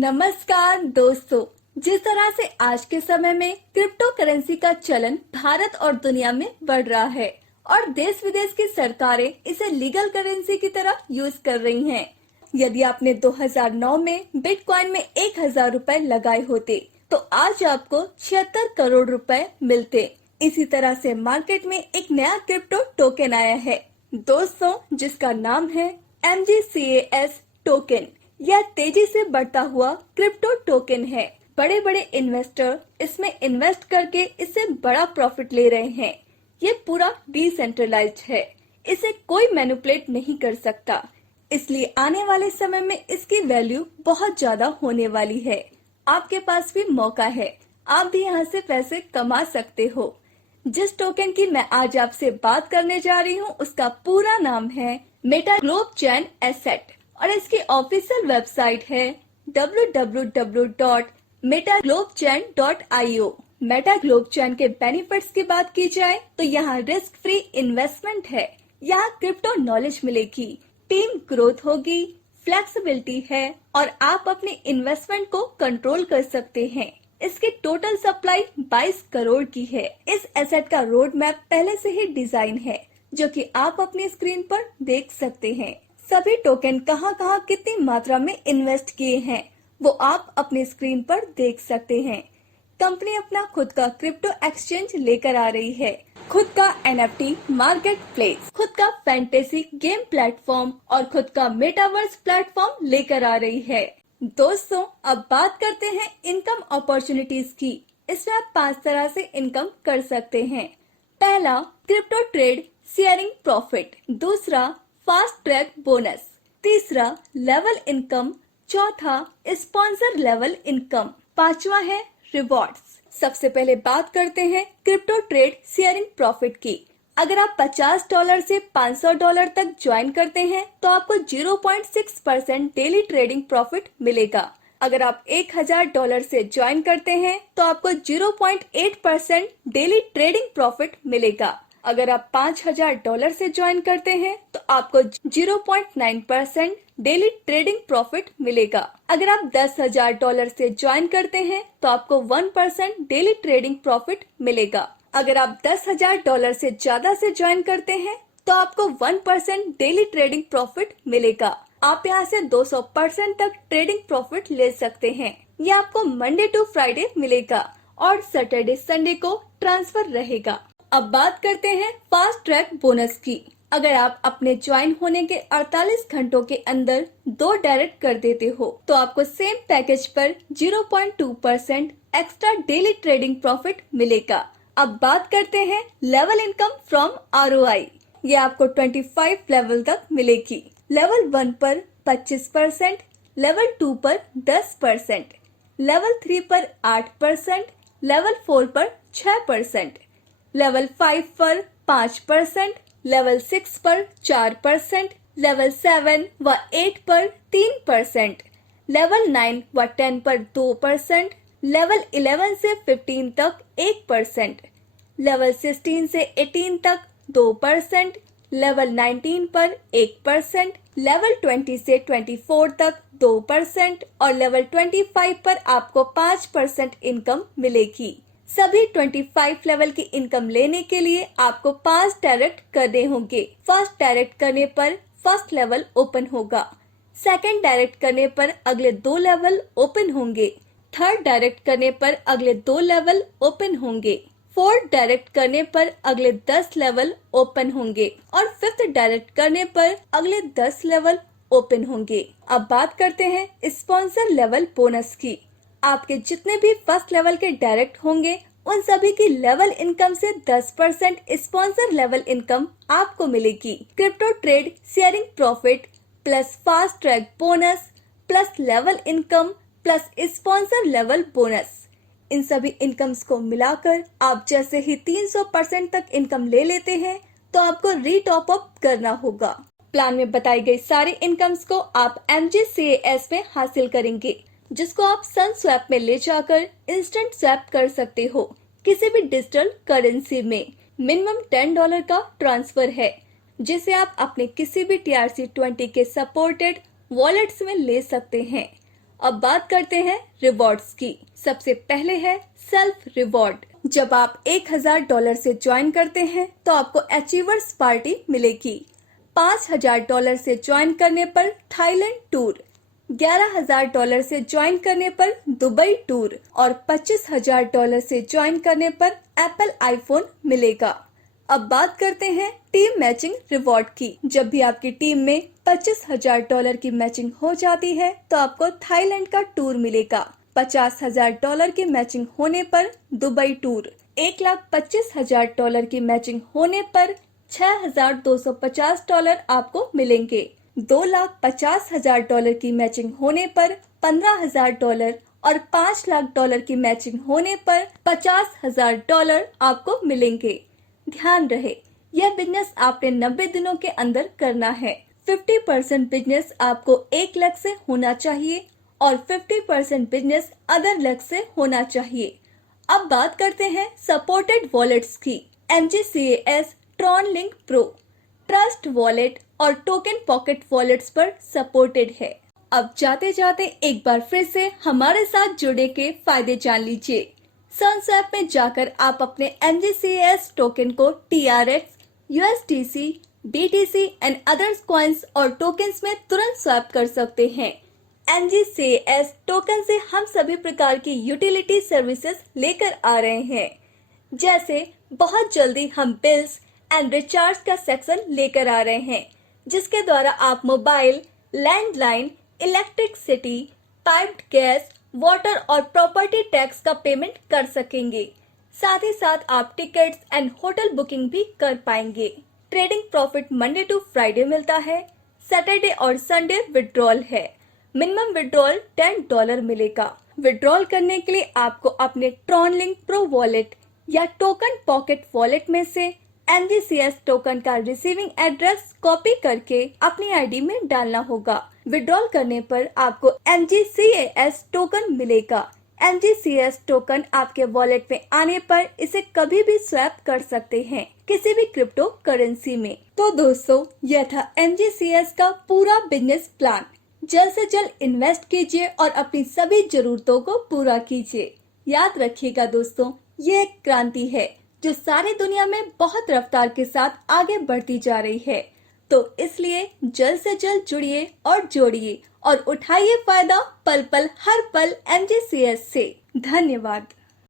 नमस्कार दोस्तों। जिस तरह से आज के समय में क्रिप्टो करेंसी का चलन भारत और दुनिया में बढ़ रहा है और देश विदेश की सरकारें इसे लीगल करेंसी की तरह यूज कर रही हैं। यदि आपने 2009 में बिटकॉइन में 1000 रुपए लगाए होते तो आज आपको 76 करोड़ रुपए मिलते। इसी तरह से मार्केट में एक नया क्रिप्टो टोकन आया है दोस्तों, जिसका नाम है MGCAS टोकन। यह तेजी से बढ़ता हुआ क्रिप्टो टोकन है। बड़े बड़े इन्वेस्टर इसमें इन्वेस्ट करके इससे बड़ा प्रॉफिट ले रहे हैं। ये पूरा डिसेंट्रलाइज्ड है, इसे कोई मैनिपुलेट नहीं कर सकता, इसलिए आने वाले समय में इसकी वैल्यू बहुत ज्यादा होने वाली है। आपके पास भी मौका है, आप भी यहाँ से पैसे कमा सकते हो। जिस टोकन की मैं आज आपसे बात करने जा रही हूँ उसका पूरा नाम है मेटा ग्लोब चैन एसेट और इसकी ऑफिशियल वेबसाइट है www.metaglobchain.io। मेटा ग्लोब चैन के बेनिफिट्स की बात की जाए तो यहाँ रिस्क फ्री इन्वेस्टमेंट है, यहाँ क्रिप्टो नॉलेज मिलेगी, टीम ग्रोथ होगी, फ्लेक्सिबिलिटी है और आप अपनी इन्वेस्टमेंट को कंट्रोल कर सकते हैं। इसकी टोटल सप्लाई 22 करोड़ की है। इस एसेट का रोड मैप पहले से ही डिजाइन है जो कि आप अपनी स्क्रीन पर देख सकते हैं। सभी टोकन कहां कितनी मात्रा में इन्वेस्ट किए हैं वो आप अपनी स्क्रीन पर देख सकते हैं। कंपनी अपना खुद का क्रिप्टो एक्सचेंज लेकर आ रही है, खुद का NFT मार्केट प्लेस, खुद का फैंटेसी गेम प्लेटफॉर्म और खुद का मेटावर्स प्लेटफॉर्म लेकर आ रही है। दोस्तों, अब बात करते हैं इनकम अपॉर्चुनिटीज की। इसमें आप 5 तरह से इनकम कर सकते हैं। पहला, क्रिप्टो ट्रेड शेयरिंग प्रॉफिट। दूसरा, फास्ट ट्रैक बोनस। तीसरा, लेवल इनकम। चौथा, स्पॉन्सर लेवल इनकम। पांचवा है रिवॉर्ड्स। सबसे पहले बात करते हैं क्रिप्टो ट्रेड शेयरिंग प्रॉफिट की। अगर आप $50 से $500 तक ज्वाइन करते हैं तो आपको 0.6% डेली ट्रेडिंग प्रॉफिट मिलेगा। अगर आप $1000 से ज्वाइन करते हैं तो आपको 0.8% डेली ट्रेडिंग प्रॉफिट मिलेगा। अगर आप $5000 से ज्वाइन करते हैं तो आपको 0.9% डेली ट्रेडिंग प्रॉफिट मिलेगा। अगर आप $10,000 से ज्वाइन करते हैं तो आपको 1% डेली ट्रेडिंग प्रॉफिट मिलेगा। अगर आप $10,000 से ज्यादा से ज्वाइन करते हैं तो आपको 1% डेली ट्रेडिंग प्रॉफिट मिलेगा। आप यहाँ से 200% तक ट्रेडिंग प्रॉफिट ले सकते हैं। ये आपको मंडे टू फ्राइडे मिलेगा और सैटरडे संडे को ट्रांसफर रहेगा। अब बात करते हैं फास्ट ट्रैक बोनस की। अगर आप अपने ज्वाइन होने के 48 घंटों के अंदर 2 डायरेक्ट कर देते हो तो आपको सेम पैकेज पर 0.2% एक्स्ट्रा डेली ट्रेडिंग प्रॉफिट मिलेगा। अब बात करते हैं लेवल इनकम फ्रॉम ROI। ये आपको 25 लेवल तक मिलेगी। लेवल 1 पर 25%, लेवल 2 पर 10%, लेवल 3 पर 8%, लेवल 4 पर 6%, लेवल 5 पर 5%, लेवल 6 पर 4%, लेवल 7 व 8 पर 3%, लेवल 9 व 10 पर 2%, लेवल 11 से 15 तक 1%, लेवल 16 से 18 तक 2%, लेवल 19 पर 1%, लेवल 20 से 24 तक 2% और लेवल 25 पर आपको 5% इनकम मिलेगी। सभी 25 लेवल की इनकम लेने के लिए आपको 5 डायरेक्ट करने होंगे। फर्स्ट डायरेक्ट करने पर फर्स्ट लेवल ओपन होगा, सेकंड डायरेक्ट करने पर अगले 2 लेवल ओपन होंगे, थर्ड डायरेक्ट करने पर अगले 2 लेवल ओपन होंगे, फोर्थ डायरेक्ट करने पर अगले 10 लेवल ओपन होंगे और फिफ्थ डायरेक्ट करने पर अगले 10 लेवल ओपन होंगे। अब बात करते हैं स्पॉन्सर लेवल बोनस की। आपके जितने भी फर्स्ट लेवल के डायरेक्ट होंगे उन सभी की लेवल इनकम से 10% स्पॉन्सर लेवल इनकम आपको मिलेगी। Crypto trade sharing profit plus fast track bonus plus level income plus sponsor level bonus, इन सभी इनकम्स को मिलाकर आप जैसे ही 300% तक इनकम ले लेते हैं तो आपको रीटॉप अप करना होगा। प्लान में बताई गई सारी इनकम्स को आप MGCAS में हासिल करेंगे, जिसको आप सन स्वैप में ले जाकर इंस्टेंट स्वैप कर सकते हो। किसी भी डिजिटल करेंसी में मिनिमम $10 का ट्रांसफर है, जिसे आप अपने किसी भी TRC20 के सपोर्टेड वॉलेट्स में ले सकते हैं अब बात करते हैं रिवॉर्ड्स की। सबसे पहले है सेल्फ रिवॉर्ड। जब आप $1000 से ज्वाइन करते हैं तो आपको अचीवर्स पार्टी मिलेगी। $5000 से ज्वाइन करने पर थाईलैंड टूर, $11000 से ज्वाइन करने पर दुबई टूर और $25000 से ज्वाइन करने पर एप्पल आईफोन मिलेगा। अब बात करते हैं टीम मैचिंग रिवॉर्ड की। जब भी आपकी टीम में $25000 की मैचिंग हो जाती है तो आपको थाईलैंड का टूर मिलेगा। $50000 की मैचिंग होने पर दुबई टूर, $1,25,000 की मैचिंग होने पर $6,250 आपको मिलेंगे। $2,50,000 की मैचिंग होने पर $15,000 और $5,00,000 की मैचिंग होने पर $50,000 आपको मिलेंगे। ध्यान रहे, यह बिजनेस आपने 90 दिनों के अंदर करना है। 50% बिजनेस आपको 1 लाख से होना चाहिए और 50% बिजनेस अदर लाख से होना चाहिए। अब बात करते हैं सपोर्टेड वॉलेट्स की। MGCAS Tron link pro trust wallet और टोकन पॉकेट वॉलेट्स पर सपोर्टेड है। अब जाते जाते एक बार फिर से हमारे साथ जुड़े के फायदे जान लीजिए। सनस्वैप में जाकर आप अपने MGCAS टोकन को TRX, USDC, BTC and others coins और टोकन्स में तुरंत स्वैप कर सकते हैं। MGCAS टोकन से हम सभी प्रकार की यूटिलिटी सर्विसेज लेकर आ रहे हैं। जैसे बहुत जल्दी हम बिल्स एंड रिचार्ज का सेक्शन लेकर आ रहे हैं, जिसके द्वारा आप mobile, landline, electricity, piped gas, water और प्रॉपर्टी टैक्स का पेमेंट कर सकेंगे। साथ ही साथ आप टिकट्स एंड होटल बुकिंग भी कर पाएंगे। Trading profit Monday to Friday मिलता है। सैटरडे और संडे विड्रॉल है। मिनिमम विड्रॉल $10 मिलेगा। विड्रॉल करने के लिए आपको अपने ट्रॉन लिंक प्रो वॉलेट या टोकन पॉकेट वॉलेट में से MGCAS टोकन का रिसीविंग एड्रेस कॉपी करके अपनी आईडी में डालना होगा। विड्रॉल करने पर आपको MGCAS टोकन मिलेगा। MGCAS टोकन आपके वॉलेट में आने पर इसे कभी भी स्वैप कर सकते हैं किसी भी क्रिप्टो करेंसी में। तो दोस्तों, यह था MGCAS का पूरा बिजनेस प्लान। जल्द से जल्द इन्वेस्ट कीजिए और अपनी सभी जरूरतों को पूरा कीजिए। याद रखिएगा दोस्तों, ये एक क्रांति है जो सारी दुनिया में बहुत रफ्तार के साथ आगे बढ़ती जा रही है। तो इसलिए जल्द से जल्द जुड़िए और जोड़िए और उठाइए फायदा पल पल हर पल MGCAS से। धन्यवाद।